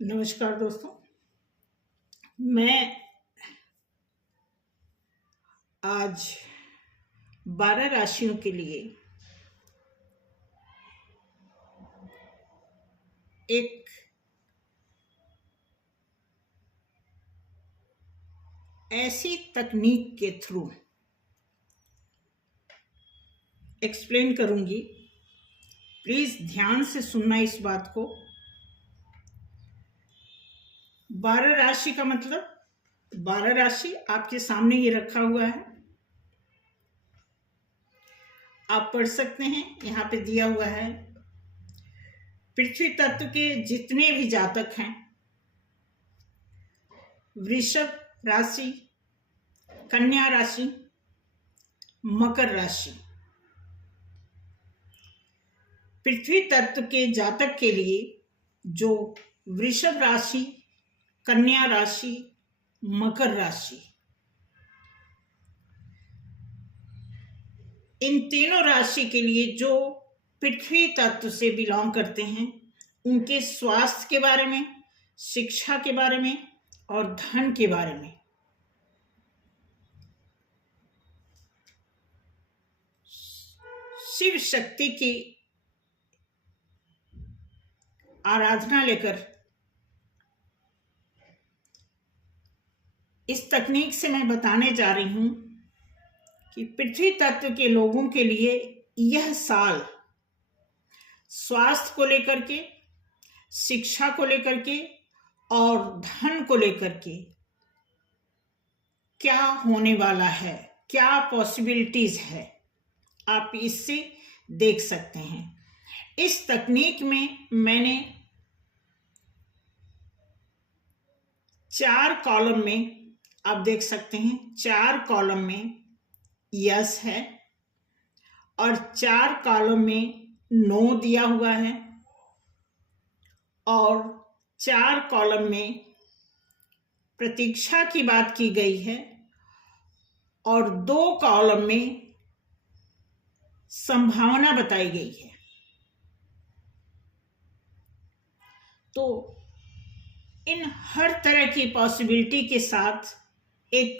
नमस्कार दोस्तों। मैं आज 12 राशियों के लिए एक ऐसी तकनीक के थ्रू एक्सप्लेन करूंगी। प्लीज ध्यान से सुनना इस बात को। 12 राशि का मतलब 12 राशि आपके सामने ये रखा हुआ है, आप पढ़ सकते हैं। यहाँ पे दिया हुआ है पृथ्वी तत्व के जितने भी जातक हैं, वृषभ राशि, कन्या राशि, मकर राशि, पृथ्वी तत्व के जातक के लिए जो वृषभ राशि, कन्या राशि, मकर राशि, इन तीनों राशि के लिए जो पृथ्वी तत्व से बिलोंग करते हैं, उनके स्वास्थ्य के बारे में, शिक्षा के बारे में और धन के बारे में शिव शक्ति की आराधना लेकर इस तकनीक से मैं बताने जा रही हूं कि पृथ्वी तत्व के लोगों के लिए यह साल स्वास्थ्य को लेकर के, शिक्षा को लेकर के और धन को लेकर के क्या होने वाला है, क्या पॉसिबिलिटीज है, आप इससे देख सकते हैं। इस तकनीक में मैंने 4 कॉलम में, आप देख सकते हैं 4 कॉलम में यस है और 4 कॉलम में नो दिया हुआ है और 4 कॉलम में प्रतीक्षा की बात की गई है और 2 कॉलम में संभावना बताई गई है। तो इन हर तरह की पॉसिबिलिटी के साथ एक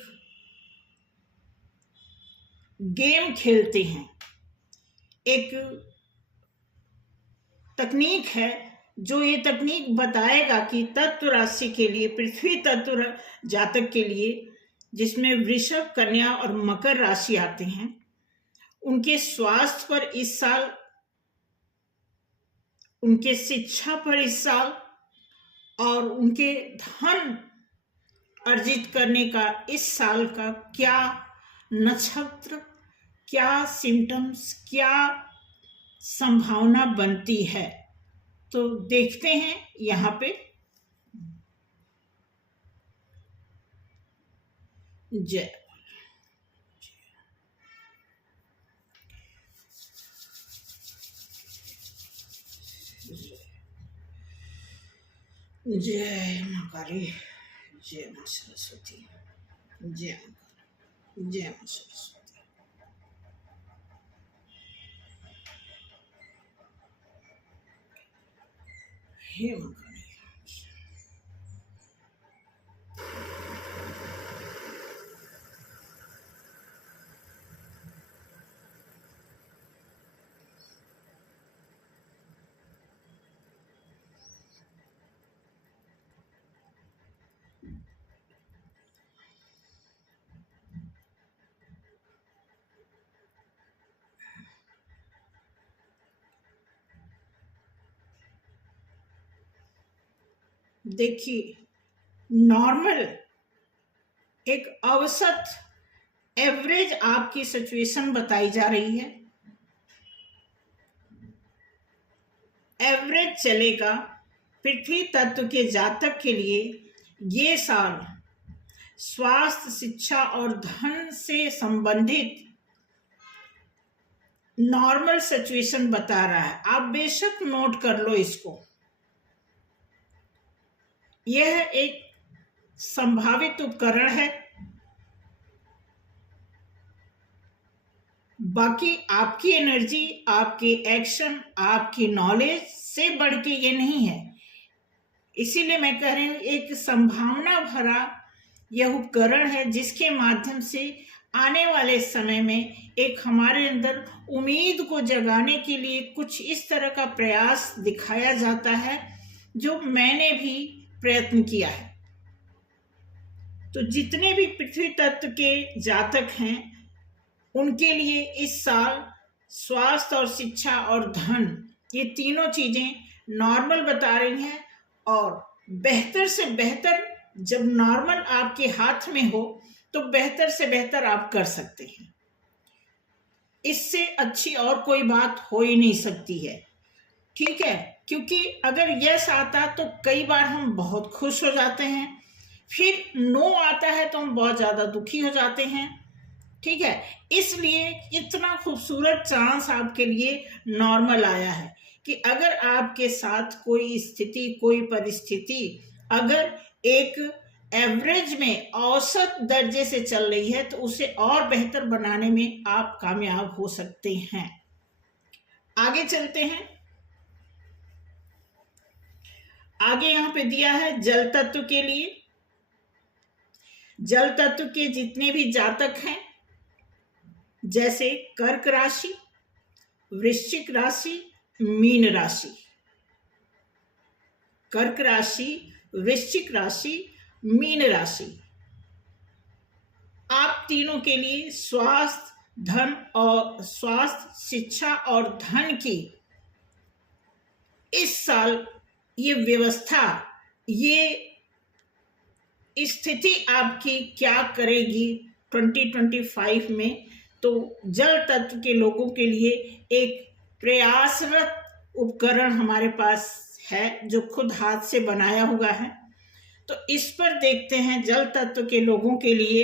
गेम खेलते हैं। एक तकनीक है जो ये तकनीक बताएगा कि तत्व राशि के लिए, पृथ्वी तत्व जातक के लिए, जिसमें वृषभ, कन्या और मकर राशि आते हैं, उनके स्वास्थ्य पर इस साल, उनके शिक्षा पर इस साल और उनके धन अर्जित करने का इस साल का क्या नक्षत्र, क्या सिम्टम्स, क्या संभावना बनती है। तो देखते हैं यहाँ पे। जय जय मां काली, जय मां सरस्वती, जय मां सरस्वती। हे मां काली। देखिए, नॉर्मल एक औसत एवरेज आपकी सिचुएशन बताई जा रही है। एवरेज चलेगा पृथ्वी तत्व के जातक के लिए। ये साल स्वास्थ्य, शिक्षा और धन से संबंधित नॉर्मल सिचुएशन बता रहा है। आप बेशक नोट कर लो इसको। यह एक संभावित उपकरण है। बाकी आपकी एनर्जी, आपके एक्शन, आपकी नॉलेज से बढ़ के ये नहीं है। इसीलिए मैं कह रही हूँ एक संभावना भरा यह उपकरण है जिसके माध्यम से आने वाले समय में एक हमारे अंदर उम्मीद को जगाने के लिए कुछ इस तरह का प्रयास दिखाया जाता है जो मैंने भी प्रयत्न किया है। तो जितने भी पृथ्वी तत्व के जातक हैं उनके लिए इस साल स्वास्थ्य और शिक्षा और धन ये तीनों चीजें नॉर्मल बता रही हैं, और बेहतर से बेहतर जब नॉर्मल आपके हाथ में हो तो बेहतर से बेहतर आप कर सकते हैं। इससे अच्छी और कोई बात हो ही नहीं सकती है, ठीक है। क्योंकि अगर यस आता तो कई बार हम बहुत खुश हो जाते हैं, फिर नो आता है तो हम बहुत ज़्यादा दुखी हो जाते हैं, ठीक है। इसलिए इतना खूबसूरत चांस आपके लिए नॉर्मल आया है कि अगर आपके साथ कोई स्थिति कोई परिस्थिति अगर एक एवरेज में औसत दर्जे से चल रही है तो उसे और बेहतर बनाने में आप कामयाब हो सकते हैं। आगे चलते हैं। आगे यहाँ पे दिया है जल तत्व के लिए। जल तत्व के जितने भी जातक हैं जैसे कर्क राशि, वृश्चिक राशि, मीन राशि, कर्क राशि, वृश्चिक राशि, मीन राशि, आप तीनों के लिए स्वास्थ्य शिक्षा और धन की इस साल ये व्यवस्था ये स्थिति आपकी क्या करेगी 2025 में। तो जल तत्व के लोगों के लिए एक प्रयासरत उपकरण हमारे पास है जो खुद हाथ से बनाया हुआ है। तो इस पर देखते हैं जल तत्व के लोगों के लिए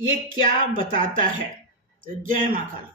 ये क्या बताता है। तो जय मां काली।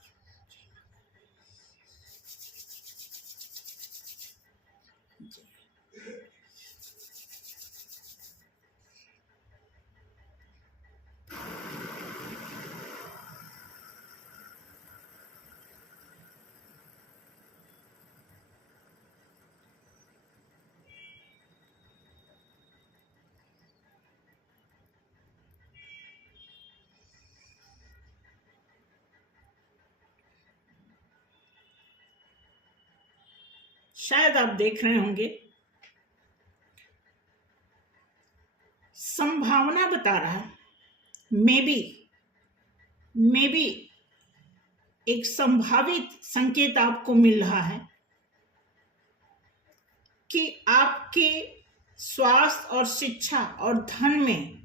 शायद आप देख रहे होंगे संभावना बता रहा है, मे बी एक संभावित संकेत आपको मिल रहा है कि आपके स्वास्थ्य और शिक्षा और धन में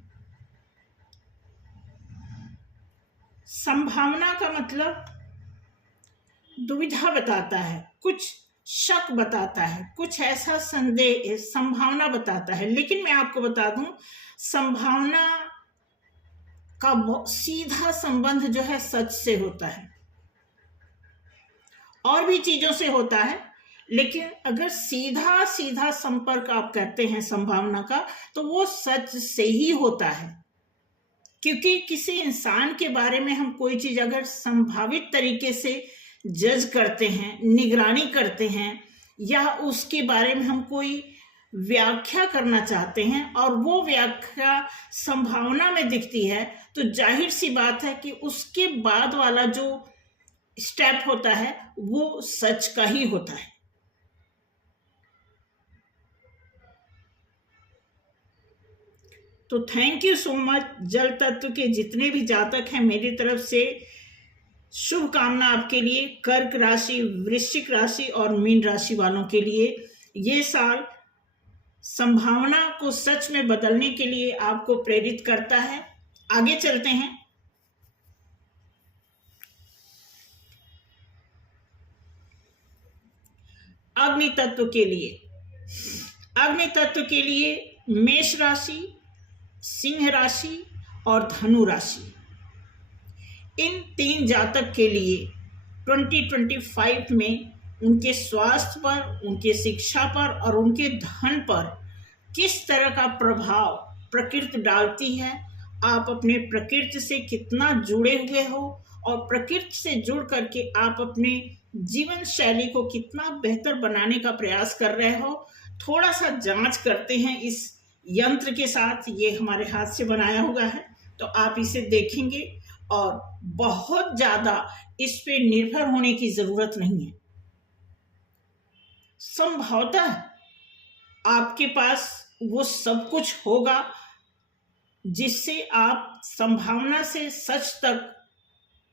संभावना का मतलब दुविधा बताता है, कुछ शक बताता है, कुछ ऐसा संदेह संभावना बताता है। लेकिन मैं आपको बता दूं संभावना का सीधा संबंध जो है सच से होता है, और भी चीजों से होता है, लेकिन अगर सीधा संपर्क आप कहते हैं संभावना का तो वो सच से ही होता है। क्योंकि किसी इंसान के बारे में हम कोई चीज अगर संभावित तरीके से जज करते हैं, निगरानी करते हैं, या उसके बारे में हम कोई व्याख्या करना चाहते हैं और वो व्याख्या संभावना में दिखती है, तो जाहिर सी बात है कि उसके बाद वाला जो स्टेप होता है वो सच का ही होता है। तो थैंक यू सो मच। जल तत्व के जितने भी जातक हैं मेरी तरफ से शुभकामना आपके लिए। कर्क राशि, वृश्चिक राशि और मीन राशि वालों के लिए ये साल संभावना को सच में बदलने के लिए आपको प्रेरित करता है। आगे चलते हैं। अग्नि तत्व के लिए, अग्नि तत्व के लिए मेष राशि, सिंह राशि और धनु राशि, इन तीन जातक के लिए 2025 में उनके स्वास्थ्य पर, उनके शिक्षा पर और उनके धन पर किस तरह का प्रभाव प्रकृति डालती है, आप अपने प्रकृति से कितना जुड़े हुए हो और प्रकृति से जुड़ करके आप अपने जीवन शैली को कितना बेहतर बनाने का प्रयास कर रहे हो, थोड़ा सा जांच करते हैं इस यंत्र के साथ। ये हमारे हाथ से बनाया हुआ है, तो आप इसे देखेंगे और बहुत ज़्यादा इस पे निर्भर होने की ज़रूरत नहीं है। संभवतः आपके पास वो सब कुछ होगा जिससे आप संभावना से सच तक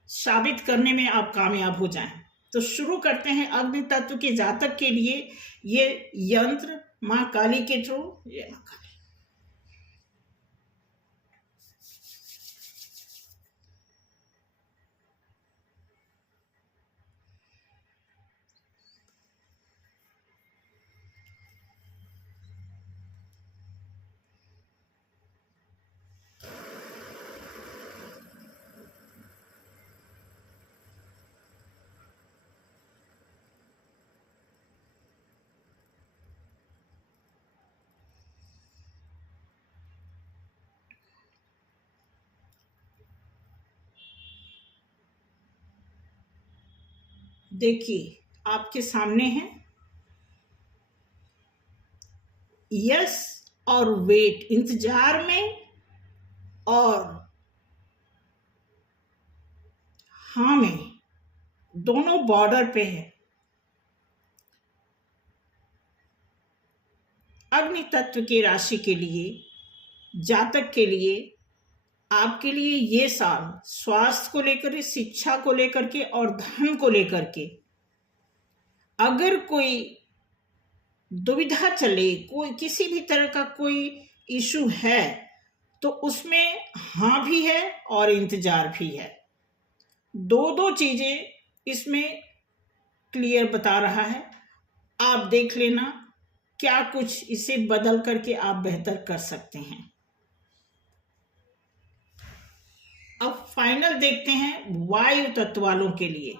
साबित करने में आप कामयाब हो जाएं। तो शुरू करते हैं अग्नि तत्व के जातक के लिए ये यंत्र मां काली के थ्रू। ये मां काली, देखिए आपके सामने है यस और वेट, इंतजार में और हाँ में, दोनों बॉर्डर पे है। अग्नि तत्व के राशि के लिए, जातक के लिए, आपके लिए ये साल स्वास्थ्य को लेकर के, शिक्षा को लेकर के और धन को लेकर के अगर कोई दुविधा चले, कोई किसी भी तरह का कोई इशू है, तो उसमें हाँ भी है और इंतजार भी है। दो चीजें इसमें क्लियर बता रहा है। आप देख लेना क्या कुछ इसे बदल करके आप बेहतर कर सकते हैं। अब फाइनल देखते हैं वायु तत्व वालों के लिए।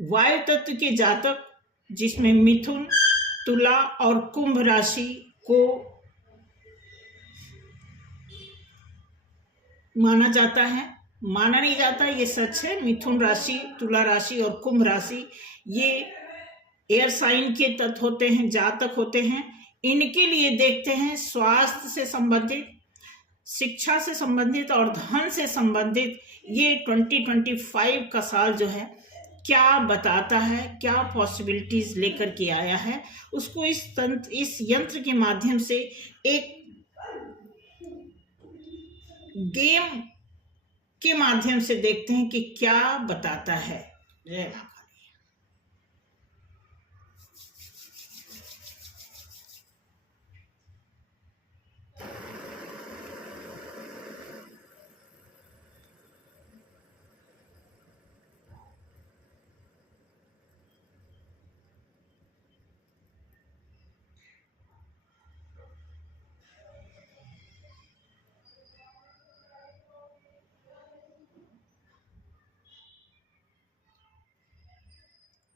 वायु तत्व के जातक जिसमें मिथुन, तुला और कुंभ राशि को माना जाता है, माना नहीं जाता, ये सच है। मिथुन राशि, तुला राशि और कुंभ राशि ये एयर साइन के तत्व होते हैं, जातक होते हैं। इनके लिए देखते हैं स्वास्थ्य से संबंधित, शिक्षा से संबंधित और धन से संबंधित ये 2025 का साल जो है क्या बताता है, क्या पॉसिबिलिटीज लेकर के आया है, उसको इस यंत्र के माध्यम से एक गेम के माध्यम से देखते हैं कि क्या बताता है। जय मां।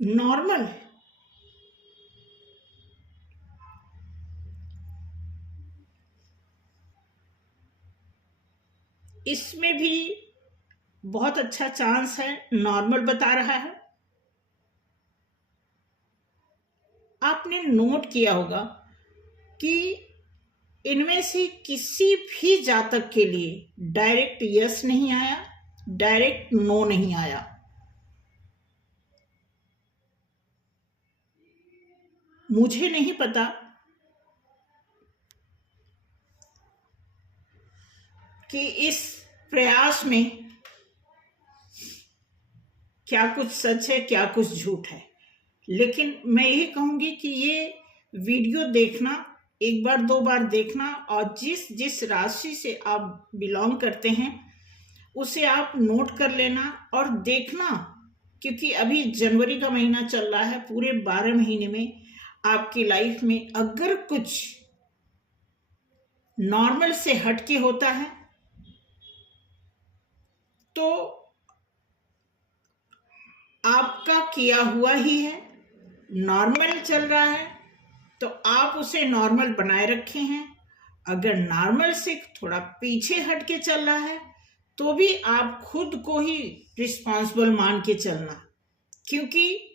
नॉर्मल इसमें भी बहुत अच्छा चांस है, नॉर्मल बता रहा है। आपने नोट किया होगा कि इनमें से किसी भी जातक के लिए डायरेक्ट यस नहीं आया, डायरेक्ट नो नहीं आया। मुझे नहीं पता कि इस प्रयास में क्या कुछ सच है, क्या कुछ झूठ है, लेकिन मैं यही कहूंगी कि ये वीडियो देखना, एक बार दो बार देखना, और जिस जिस राशि से आप बिलोंग करते हैं उसे आप नोट कर लेना और देखना, क्योंकि अभी जनवरी का महीना चल रहा है। पूरे 12 महीने में आपकी लाइफ में अगर कुछ नॉर्मल से हटके होता है तो आपका किया हुआ ही है। नॉर्मल चल रहा है तो आप उसे नॉर्मल बनाए रखे हैं। अगर नॉर्मल से थोड़ा पीछे हटके चल रहा है तो भी आप खुद को ही रिस्पॉन्सिबल मान के चलना, क्योंकि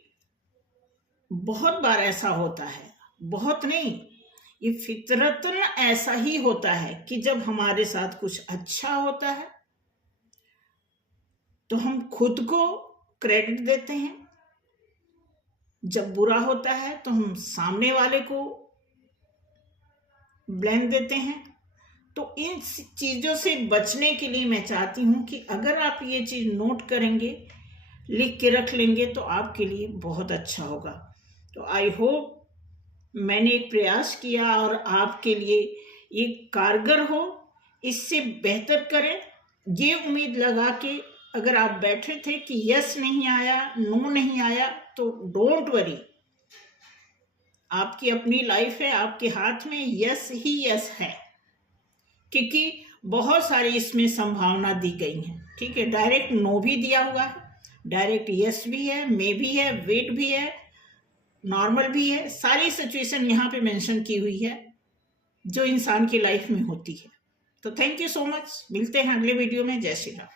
बहुत बार ऐसा होता है बहुत नहीं, ये फितरतन ऐसा ही होता है कि जब हमारे साथ कुछ अच्छा होता है तो हम खुद को क्रेडिट देते हैं, जब बुरा होता है तो हम सामने वाले को ब्लेम देते हैं। तो इन चीज़ों से बचने के लिए मैं चाहती हूँ कि अगर आप ये चीज़ नोट करेंगे, लिख के रख लेंगे, तो आपके लिए बहुत अच्छा होगा। तो आई होप मैंने एक प्रयास किया और आपके लिए ये कारगर हो, इससे बेहतर करें ये उम्मीद लगा के अगर आप बैठे थे कि यस नहीं आया, नो नहीं आया, तो डोंट वरी, आपकी अपनी लाइफ है, आपके हाथ में यस ही यस है, क्योंकि बहुत सारी इसमें संभावना दी गई है। ठीक है, डायरेक्ट नो भी दिया हुआ है, डायरेक्ट यस भी है, मे भी है, वेट भी है, नॉर्मल भी है, सारी सिचुएशन यहाँ पे मेंशन की हुई है जो इंसान की लाइफ में होती है। तो थैंक यू सो मच, मिलते हैं अगले वीडियो में। जय श्री राम।